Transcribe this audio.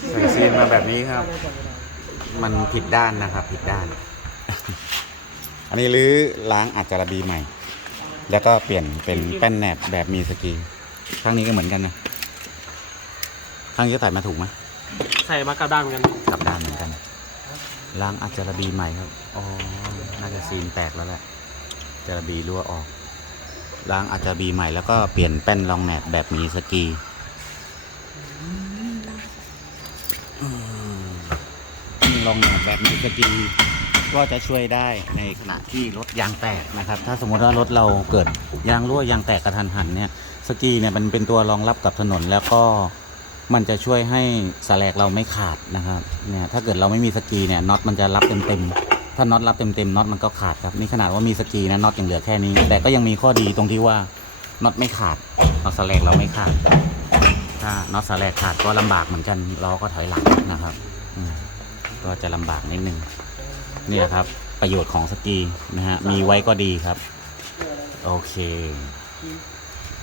ใส่ซีนมาแบบนี้ครับ มันผิดด้านนะครับ ผิดด้าน อันนี้รื้อล้างอัจจระบีใหม่ แล้วก็เปลี่ยนเป็นแป้นแหนบแบบมีสกรีข้างนี้ก็เหมือนกันนะข้างนี้ก็ใส่มาถูกไหมใส่มากับด้านเหมือนกันกลับด้านเหมือนกันล้างอัจจระบีใหม่ครับอ๋อน่าจะซีนแตกแล้วแหละอัจจระบีรั่วออกล้างอัจจระบีใหม่แล้วก็เปลี่ยนแป้นรองแหนบแบบมีสก รีอืมรองแบบบมีสกรีก็จะช่วยได้ในขณะที่รถยางแตกนะครับ ถ้าสมมติว่ารถเราเกิดยางรั่วยางแตกกระทันหันเนี่ยสกีเนี่ยมันเป็นตัวรองรับกับถนนแล้วก็มันจะช่วยให้สแลกเราไม่ขาดนะครับเนี่ยถ้าเกิดเราไม่มีสกีเนี่ยน็อตมันจะรับเต็มๆถ้าน็อตรับเต็มๆน็อตมันก็ขาดครับนี่ขนาดว่ามีสกีนะน็อตยังเหลือแค่นี้ แต่ก็ยังมีข้อดีตรงที่ว่าน็อตไม่ขาดน็อตสแลกเราไม่ขาด น็อตสแลกขาดก็ลำบากเหมือนกันล้อก็ถอยหลังนะครับก็จะลำบากนิดนึงเนี่ยครับ ประโยชน์ของสกีนะฮะมีไว้ก็ดีครับ โอเค